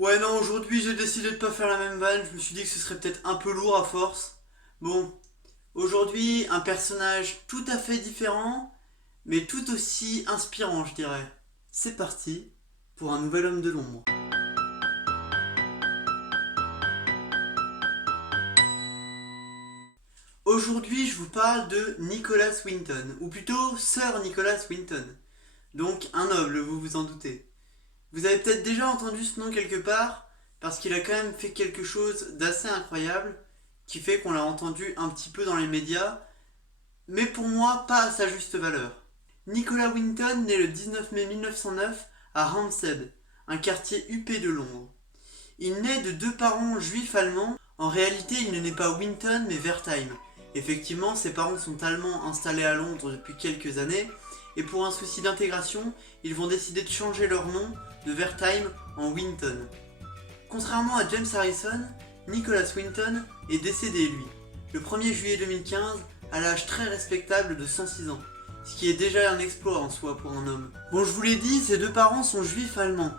Ouais, non, aujourd'hui j'ai décidé de pas faire la même vanne, je me suis dit que ce serait peut-être un peu lourd à force. Bon, aujourd'hui, un personnage tout à fait différent, mais tout aussi inspirant, je dirais. C'est parti pour un nouvel homme de l'ombre. Aujourd'hui, je vous parle de Nicholas Winton, ou plutôt Sir Nicholas Winton. Donc un noble, vous vous en doutez. Vous avez peut-être déjà entendu ce nom quelque part, parce qu'il a quand même fait quelque chose d'assez incroyable, qui fait qu'on l'a entendu un petit peu dans les médias, mais pour moi pas à sa juste valeur. Nicholas Winton naît le 19 mai 1909 à Hampstead, un quartier huppé de Londres. Il naît de deux parents juifs allemands. En réalité, il ne naît pas Winton mais Wertheim. Effectivement, ses parents sont allemands installés à Londres depuis quelques années, et pour un souci d'intégration, ils vont décider de changer leur nom de Wertheim en Winton. Contrairement à James Harrison, Nicholas Winton est décédé lui, le 1er juillet 2015, à l'âge très respectable de 106 ans, ce qui est déjà un exploit en soi pour un homme. Bon, je vous l'ai dit, ses deux parents sont juifs allemands,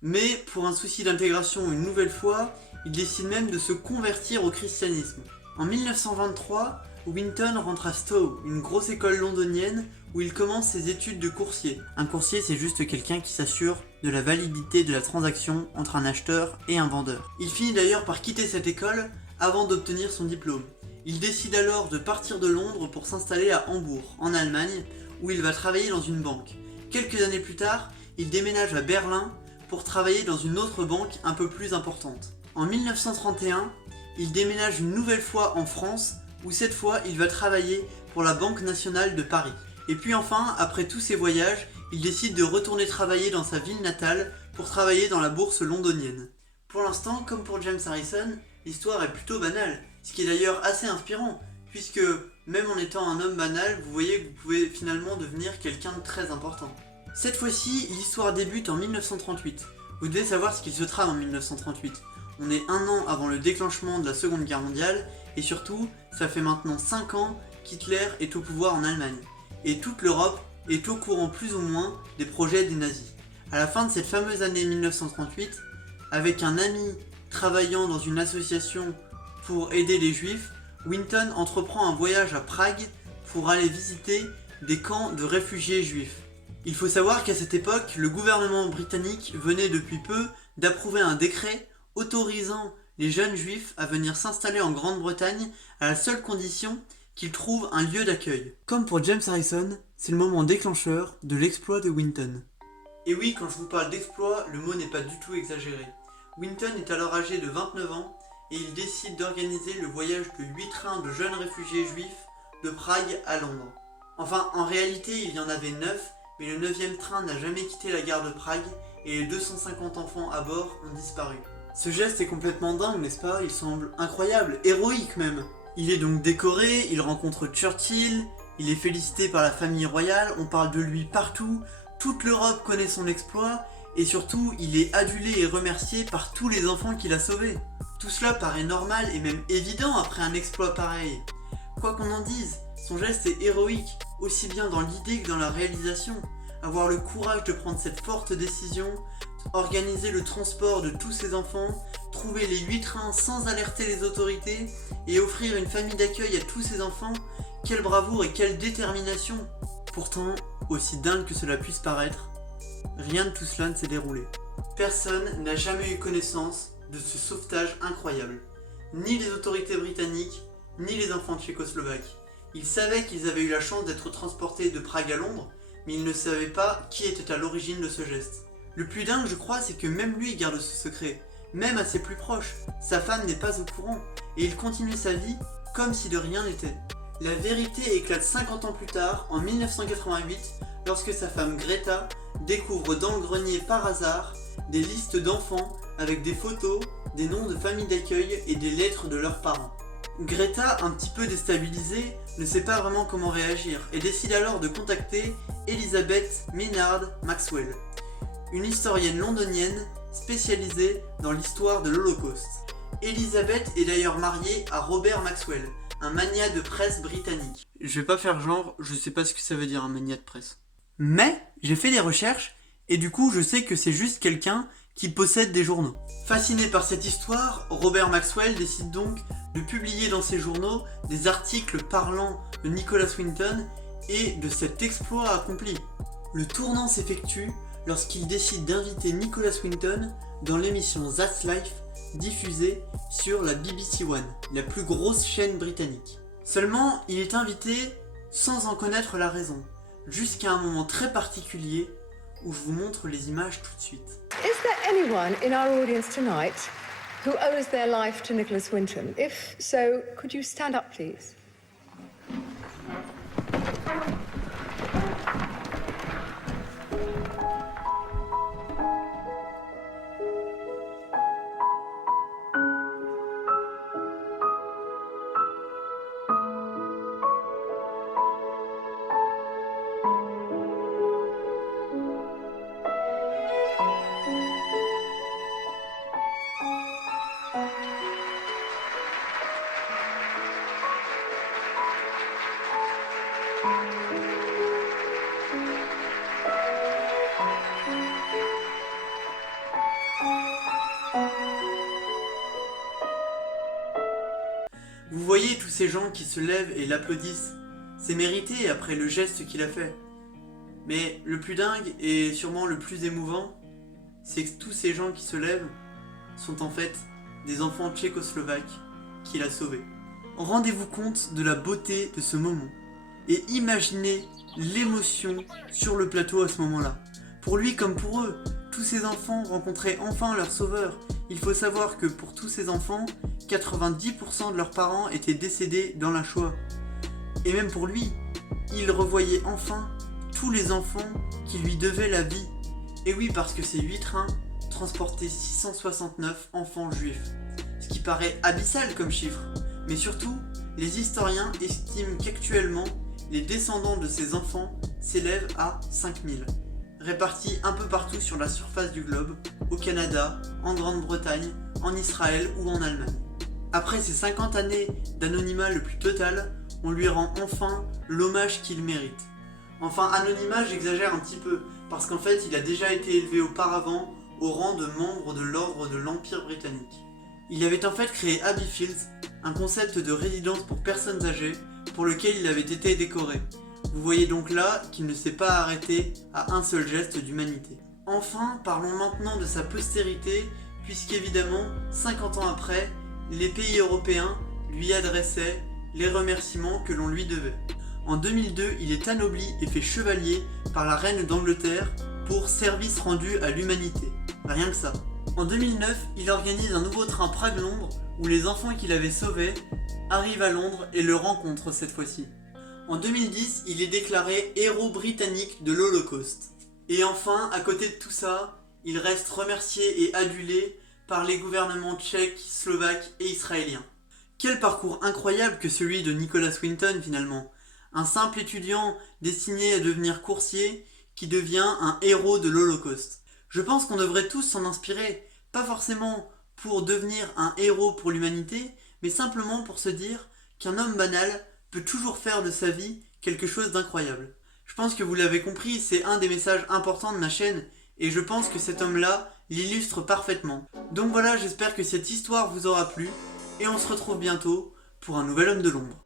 mais pour un souci d'intégration une nouvelle fois, il décide même de se convertir au christianisme. En 1923, Winton rentre à Stowe, une grosse école londonienne où il commence ses études de coursier. Un coursier, c'est juste quelqu'un qui s'assure de la validité de la transaction entre un acheteur et un vendeur. Il finit d'ailleurs par quitter cette école avant d'obtenir son diplôme. Il décide alors de partir de Londres pour s'installer à Hambourg, en Allemagne, où il va travailler dans une banque. Quelques années plus tard, il déménage à Berlin pour travailler dans une autre banque un peu plus importante. En 1931, il déménage une nouvelle fois en France, où cette fois il va travailler pour la Banque nationale de Paris. Et puis enfin, après tous ces voyages, il décide de retourner travailler dans sa ville natale pour travailler dans la bourse londonienne. Pour l'instant, comme pour James Harrison, l'histoire est plutôt banale, ce qui est d'ailleurs assez inspirant, puisque même en étant un homme banal, vous voyez que vous pouvez finalement devenir quelqu'un de très important. Cette fois-ci, l'histoire débute en 1938. Vous devez savoir ce qu'il se trame en 1938. On est un an avant le déclenchement de la Seconde Guerre mondiale, et surtout, ça fait maintenant 5 ans qu'Hitler est au pouvoir en Allemagne. Et toute l'Europe est au courant plus ou moins des projets des nazis. À la fin de cette fameuse année 1938, avec un ami travaillant dans une association pour aider les juifs, Winton entreprend un voyage à Prague pour aller visiter des camps de réfugiés juifs. Il faut savoir qu'à cette époque, le gouvernement britannique venait depuis peu d'approuver un décret autorisant les jeunes juifs à venir s'installer en Grande-Bretagne à la seule condition qu'ils trouvent un lieu d'accueil. Comme pour James Harrison, c'est le moment déclencheur de l'exploit de Winton. Et oui, quand je vous parle d'exploit, le mot n'est pas du tout exagéré. Winton est alors âgé de 29 ans et il décide d'organiser le voyage de 8 trains de jeunes réfugiés juifs de Prague à Londres. Enfin, en réalité, il y en avait 9, mais le 9e train n'a jamais quitté la gare de Prague et les 250 enfants à bord ont disparu. Ce geste est complètement dingue, n'est-ce pas? Il semble incroyable, héroïque même. Il est donc décoré, il rencontre Churchill, il est félicité par la famille royale, on parle de lui partout, toute l'Europe connaît son exploit, et surtout, il est adulé et remercié par tous les enfants qu'il a sauvés. Tout cela paraît normal et même évident après un exploit pareil. Quoi qu'on en dise, son geste est héroïque, aussi bien dans l'idée que dans la réalisation. Avoir le courage de prendre cette forte décision, organiser le transport de tous ces enfants, trouver les 8 trains sans alerter les autorités et offrir une famille d'accueil à tous ces enfants, quelle bravoure et quelle détermination! Pourtant, aussi dingue que cela puisse paraître, rien de tout cela ne s'est déroulé. Personne n'a jamais eu connaissance de ce sauvetage incroyable. Ni les autorités britanniques, ni les enfants tchécoslovaques. Ils savaient qu'ils avaient eu la chance d'être transportés de Prague à Londres, mais ils ne savaient pas qui était à l'origine de ce geste. Le plus dingue, je crois, c'est que même lui garde ce secret, même à ses plus proches. Sa femme n'est pas au courant, et il continue sa vie comme si de rien n'était. La vérité éclate 50 ans plus tard, en 1988, lorsque sa femme Greta découvre dans le grenier par hasard des listes d'enfants avec des photos, des noms de familles d'accueil et des lettres de leurs parents. Greta, un petit peu déstabilisée, ne sait pas vraiment comment réagir et décide alors de contacter Elizabeth Maynard Maxwell, une historienne londonienne spécialisée dans l'histoire de l'Holocauste. Elizabeth est d'ailleurs mariée à Robert Maxwell, un magnat de presse britannique. Je vais pas faire genre, je sais pas ce que ça veut dire un magnat de presse. Mais j'ai fait des recherches et du coup je sais que c'est juste quelqu'un qui possèdent des journaux. Fasciné par cette histoire, Robert Maxwell décide donc de publier dans ses journaux des articles parlant de Nicholas Winton et de cet exploit accompli. Le tournant s'effectue lorsqu'il décide d'inviter Nicholas Winton dans l'émission That's Life diffusée sur la BBC One, la plus grosse chaîne britannique. Seulement, il est invité sans en connaître la raison, jusqu'à un moment très particulier où je vous montre les images tout de suite. Is there anyone in our audience tonight who owes their life to Nicholas Winton? If so, could you stand up, please? Vous voyez tous ces gens qui se lèvent et l'applaudissent. C'est mérité après le geste qu'il a fait. Mais le plus dingue et sûrement le plus émouvant, c'est que tous ces gens qui se lèvent sont en fait des enfants tchécoslovaques qu'il a sauvés. Rendez-vous compte de la beauté de ce moment et imaginez l'émotion sur le plateau à ce moment-là. Pour lui comme pour eux, tous ces enfants rencontraient enfin leur sauveur. Il faut savoir que pour tous ces enfants, 90% de leurs parents étaient décédés dans la Shoah. Et même pour lui, il revoyait enfin tous les enfants qui lui devaient la vie. Et oui, parce que ces 8 trains transportaient 669 enfants juifs. Ce qui paraît abyssal comme chiffre. Mais surtout, les historiens estiment qu'actuellement, les descendants de ces enfants s'élèvent à 5000. Répartis un peu partout sur la surface du globe, au Canada, en Grande-Bretagne, en Israël ou en Allemagne. Après ces 50 années d'anonymat le plus total, on lui rend enfin l'hommage qu'il mérite. Enfin, anonymat, j'exagère un petit peu, parce qu'en fait, il a déjà été élevé auparavant au rang de membre de l'ordre de l'Empire britannique. Il avait en fait créé Abbey Fields, un concept de résidence pour personnes âgées, pour lequel il avait été décoré. Vous voyez donc là qu'il ne s'est pas arrêté à un seul geste d'humanité. Enfin, parlons maintenant de sa postérité, puisqu'évidemment, 50 ans après, les pays européens lui adressaient les remerciements que l'on lui devait. En 2002, il est anobli et fait chevalier par la reine d'Angleterre pour service rendu à l'humanité. Rien que ça. En 2009, il organise un nouveau train Prague-Londres où les enfants qu'il avait sauvés arrivent à Londres et le rencontrent cette fois-ci. En 2010, il est déclaré héros britannique de l'Holocauste. Et enfin, à côté de tout ça, il reste remercié et adulé par les gouvernements tchèques, slovaques et israéliens. Quel parcours incroyable que celui de Nicholas Winton finalement. Un simple étudiant destiné à devenir coursier qui devient un héros de l'Holocauste. Je pense qu'on devrait tous s'en inspirer, pas forcément pour devenir un héros pour l'humanité, mais simplement pour se dire qu'un homme banal peut toujours faire de sa vie quelque chose d'incroyable. Je pense que vous l'avez compris, c'est un des messages importants de ma chaîne, et je pense que cet homme-là l'illustre parfaitement. Donc voilà, j'espère que cette histoire vous aura plu, et on se retrouve bientôt pour un nouvel homme de l'ombre.